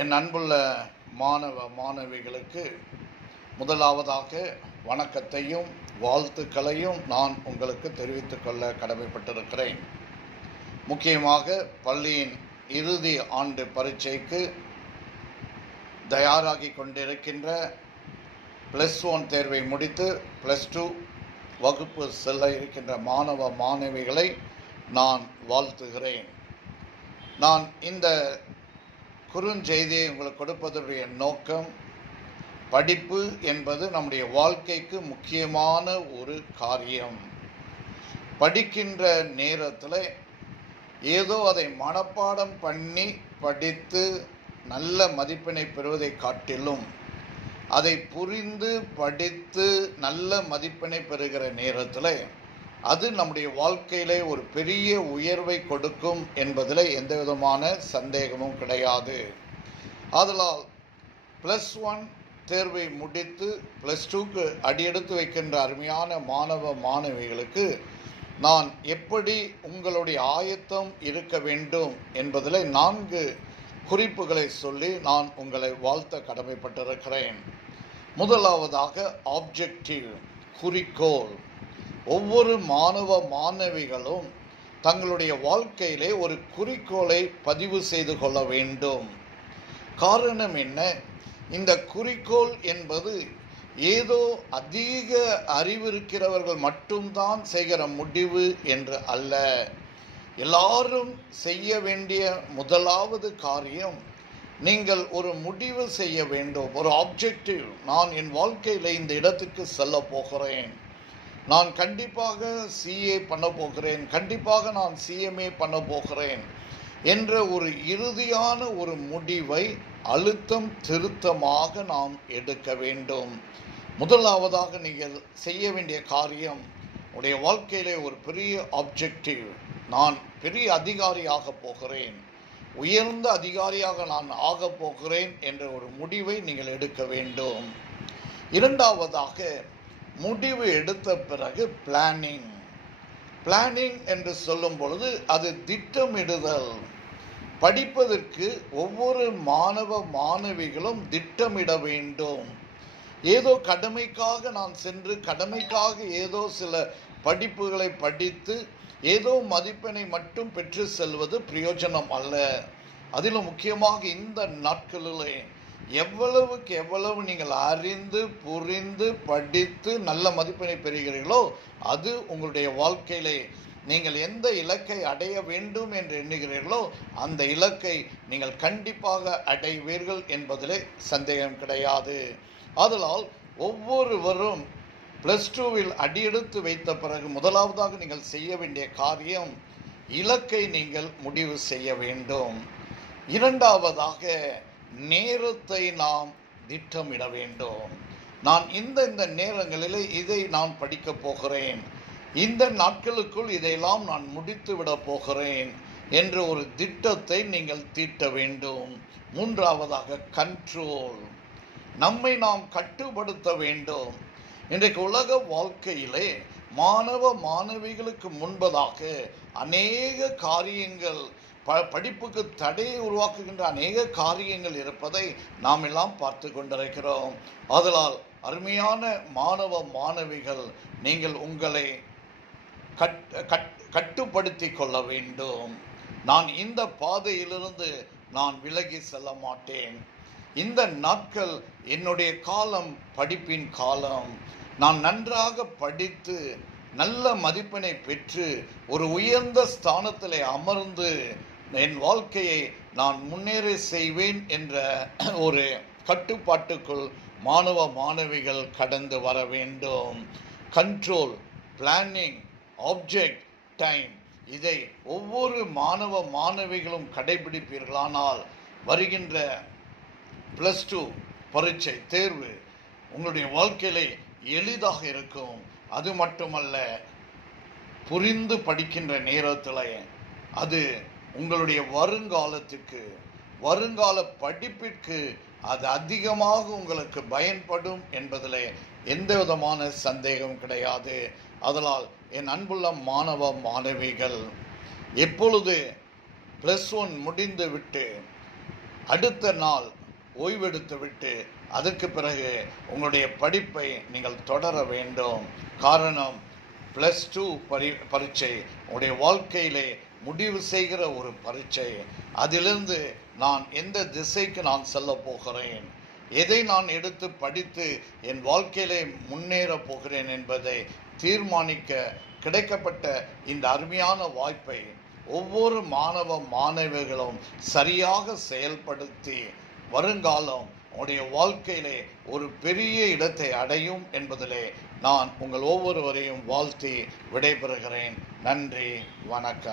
என் அன்புள்ள மாணவ மாணவிகளுக்கு முதலாவதாக வணக்கத்தையும் வாழ்த்துக்களையும் நான் உங்களுக்கு தெரிவித்துக் கொள்ள கடமைப்பட்டிருக்கிறேன். முக்கியமாக பள்ளியின் இறுதி ஆண்டு பரீட்சைக்கு தயாராகி கொண்டிருக்கின்ற +1 தேர்வை முடித்து +2 வகுப்பு செல்ல இருக்கின்ற மாணவ மாணவிகளை நான் வாழ்த்துகிறேன். நான் இந்த குறுஞ்செய்தியை உங்களுக்கு கொடுப்பதனுடைய நோக்கம், படிப்பு என்பது நம்முடைய வாழ்க்கைக்கு முக்கியமான ஒரு காரியம். படிக்கின்ற நேரத்தில் ஏதோ அதை மனப்பாடம் பண்ணி படித்து நல்ல மதிப்பெண்ணை பெறுவதை காட்டிலும் அதை புரிந்து படித்து நல்ல மதிப்பெண்ணை பெறுகிற நேரத்தில் அது நம்முடைய வாழ்க்கையிலே ஒரு பெரிய உயர்வை கொடுக்கும் என்பதில் எந்த விதமான சந்தேகமும் கிடையாது. ஆதலால் +1 தேர்வை முடித்து +2க்கு அடியெடுத்து வைக்கின்ற அருமையான மாணவ மாணவிகளுக்கு நான் எப்படி உங்களுடைய ஆயத்தம் இருக்க வேண்டும் என்பதில் 4 குறிப்புகளை சொல்லி நான் உங்களை வாழ்த்த கடமைப்பட்டிருக்கிறேன். முதலாவதாக ஆப்ஜெக்டிவ், குறிக்கோள். ஒவ்வொரு மாணவ மாணவிகளும் தங்களுடைய வாழ்க்கையிலே ஒரு குறிக்கோளை பதிவு செய்து கொள்ள வேண்டும். காரணம் என்ன? இந்த குறிக்கோள் என்பது ஏதோ அதிக அறிவிருக்கிறவர்கள் மட்டும்தான் செய்கிற முடிவு என்று அல்ல. எல்லாரும் செய்ய வேண்டிய முதலாவது காரியம், நீங்கள் ஒரு முடிவு செய்ய வேண்டும், ஒரு ஆப்ஜெக்டிவ். நான் என் வாழ்க்கையில் இந்த இடத்துக்கு செல்ல போகிறேன், நான் கண்டிப்பாக CA பண்ண போகிறேன், கண்டிப்பாக நான் CMA பண்ண போகிறேன் என்ற ஒரு இறுதியான ஒரு முடிவை அழுத்தம் திருத்தமாக நாம் எடுக்க வேண்டும். முதலாவதாக நீங்கள் செய்ய வேண்டிய காரியம், உடைய வாழ்க்கையிலே ஒரு பெரிய ஆப்ஜெக்டிவ், நான் பெரிய அதிகாரியாக போகிறேன், உயர்ந்த அதிகாரியாக நான் ஆகப் போகிறேன் என்ற ஒரு முடிவை நீங்கள் எடுக்க வேண்டும். இரண்டாவதாக, முடிவு எடுத்த பிறகு பிளானிங் என்று சொல்லும் பொழுது அது திட்டமிடுதல். படிப்பதற்கு ஒவ்வொரு மாணவ மாணவிகளும் திட்டமிட வேண்டும். ஏதோ கடமைக்காக நான் சென்று கடமைக்காக ஏதோ சில படிப்புகளை படித்து ஏதோ மதிப்பெண்ணை மட்டும் பெற்று செல்வது பிரயோஜனம் அல்ல. அதிலும் முக்கியமாக இந்த நாட்களிலே எவ்வளவுக்கு எவ்வளவு நீங்கள் அறிந்து புரிந்து படித்து நல்ல மதிப்பெண்ணை பெறுகிறீர்களோ அது உங்களுடைய வாழ்க்கையிலே நீங்கள் எந்த இலக்கை அடைய வேண்டும் என்று எண்ணுகிறீர்களோ அந்த இலக்கை நீங்கள் கண்டிப்பாக அடைவீர்கள் என்பதிலே சந்தேகம் கிடையாது. ஆதலால் ஒவ்வொருவரும் +2வில் அடியெடுத்து வைத்த பிறகு முதலாவதாக நீங்கள் செய்ய வேண்டிய காரியம், இலக்கை நீங்கள் முடிவு செய்ய வேண்டும். இரண்டாவதாக, நேரத்தை நாம் திட்டமிட வேண்டும். நான் இந்த நேரங்களில் இதை நான் படிக்கப் போகிறேன், இந்த நாட்களுக்குள் இதையெல்லாம் நான் முடித்து விட போகிறேன் என்ற ஒரு திட்டத்தை நீங்கள் தீட்ட வேண்டும். மூன்றாவதாக, கண்ட்ரோல், நம்மை நாம் கட்டுப்படுத்த வேண்டும். இன்றைக்கு உலக வாழ்க்கையிலே மாணவ மாணவிகளுக்கு முன்பதாக அநேக காரியங்கள், படிப்புக்கு தடையை உருவாக்குகின்ற அநேக காரியங்கள் இருப்பதை நாம் எல்லாம் பார்த்து கொண்டிருக்கிறோம். ஆதலால் அருமையான மாணவ மாணவிகள், நீங்கள் உங்களை கட்டுப்படுத்தி கொள்ள வேண்டும். நான் இந்த பாதையிலிருந்து நான் விலகி செல்ல மாட்டேன். இந்த நாட்கள் என்னுடைய காலம், படிப்பின் காலம். நான் நன்றாக படித்து நல்ல மதிப்பெண்ணை பெற்று ஒரு உயர்ந்த ஸ்தானத்திலே அமர்ந்து என் வாழ்க்கையை நான் முன்னேற செய்வேன் என்ற ஒரு கட்டுப்பாட்டுக்குள் மாணவ மாணவிகள் கடந்து வர வேண்டும். கண்ட்ரோல், பிளானிங், ஆப்ஜெக்ட், டைம், இதை ஒவ்வொரு மாணவ மாணவிகளும் கடைபிடிப்பீர்களானால் வருகின்ற +2 பரீட்சை தேர்வு உங்களுடைய வாழ்க்கையிலே எளிதாக இருக்கும். அது மட்டுமல்ல, புரிந்து படிக்கின்ற நேரத்தில் அது உங்களுடைய வருங்காலத்துக்கு, வருங்கால படிப்பிற்கு அது அதிகமாக உங்களுக்கு பயன்படும் என்பதில் எந்த விதமான சந்தேகம் கிடையாது. அதனால் என் அன்புள்ள மாணவ மாணவிகள், எப்பொழுது +1 முடிந்துவிட்டு அடுத்த நாள் ஓய்வெடுத்து விட்டு அதற்கு பிறகு உங்களுடைய படிப்பை நீங்கள் தொடர வேண்டும். காரணம், +2 பரீட்சை உங்களுடைய வாழ்க்கையிலே முடிவு செய்கிற ஒரு பரீட்சை. அதிலிருந்து நான் எந்த திசைக்கு நான் செல்ல போகிறேன், எதை நான் எடுத்து படித்து என் வாழ்க்கையிலே முன்னேறப் போகிறேன் என்பதை தீர்மானிக்க கிடைக்கப்பட்ட இந்த அருமையான வாய்ப்பை ஒவ்வொரு மாணவ மாணவிகளும் சரியாக செயல்படுத்தி வருங்காலம் உங்களுடைய வாழ்க்கையிலே ஒரு பெரிய இடத்தை அடையும் என்பதிலே நான் உங்கள் ஒவ்வொருவரையும் வாழ்த்தி விடைபெறுகிறேன். நன்றி, வணக்கம்.